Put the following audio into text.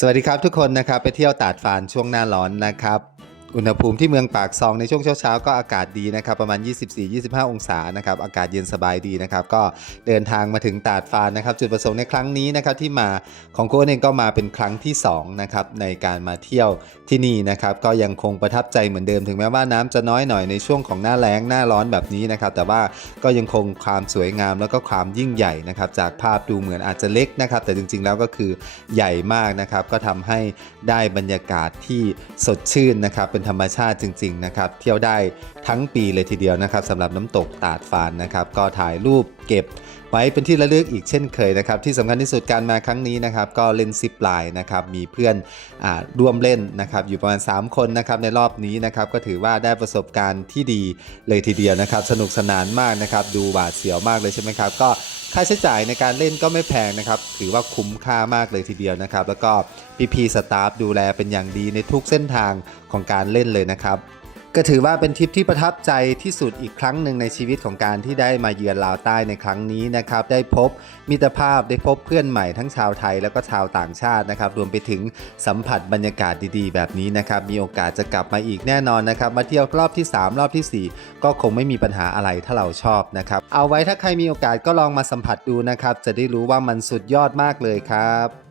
สวัสดีครับทุกคนนะครับไปเที่ยวตาดฟานช่วงหน้าร้อนนะครับ อุณหภูมิที่เมืองปากซองในช่วงเช้าๆก็อากาศดีนะครับประมาณ 24-25 องศานะครับอากาศเย็นสบายดีนะครับก็เดินทางมาถึงตาดฟานนะครับจุดประสงค์ในครั้งนี้นะครับที่มาของโค้ชเองก็มาเป็นครั้งที่2นะครับในการมาเที่ยวที่นี่นะครับก็ยังคงประทับใจเหมือนเดิมถึงแม้ว่าน้ำจะน้อยหน่อยในช่วงของหน้าแล้งหน้าร้อนแบบนี้นะครับแต่ว่าก็ยังคงความสวยงามแล้วก็ความยิ่งใหญ่นะครับจากภาพดูเหมือนอาจจะเล็กนะครับแต่จริงๆแล้วก็คือใหญ่มากนะครับก็ทำให้ได้บรรยากาศที่สดชื่นนะครับเป็นธรรมชาติจริง ๆ นะครับ เที่ยวได้ทั้งปีเลยทีเดียวนะครับสำหรับน้ำตกตาดฟานนะครับ ก็ถ่ายรูปเก็บไว้เป็นที่ระลึกอีกเช่นเคยนะครับ ที่สำคัญที่สุดการมาครั้งนี้นะครับ ก็เล่นซิปไลน์นะครับ มีเพื่อนอร่วมเล่นนะครับ อยู่ประมาณ 3 คนนะครับในรอบนี้นะครับ ก็ถือว่าได้ประสบการณ์ที่ดีเลยทีเดียวนะครับ สนุกสนานมากนะครับ ดูหวาดเสียวมากเลยใช่ไหมครับ ก็ ค่าใช้จ่ายในการเล่นก็ไม่แพงนะครับ ถือว่าคุ้มค่ามากเลยทีเดียวนะครับ แล้วก็พี่ๆสตาฟดูแลเป็นอย่างดีในทุกเส้นทางของการเล่นเลยนะครับ ก็ถือว่าเป็นทริปที่ประทับใจที่สุดอีกครั้งหนึ่งในชีวิตของการที่ได้มาเยือนลาวใต้ในครั้งนี้นะครับ ได้พบมิตรภาพได้พบเพื่อนใหม่ทั้งชาวไทยแล้วก็ชาวต่างชาตินะครับ รวมไปถึงสัมผัสบรรยากาศดีๆ แบบนี้นะครับ มีโอกาสจะกลับมาอีกแน่นอนนะครับ มาเที่ยวรอบที่ 3 รอบทีสี่4 ก็คงไม่มีปัญหาอะไรถ้าเราชอบนะครับ เอาไว้ถ้าใครมีโอกาสก็ลองมาสัมผัสดูนะครับ จะได้รู้ว่ามันสุดยอดมากเลยครับ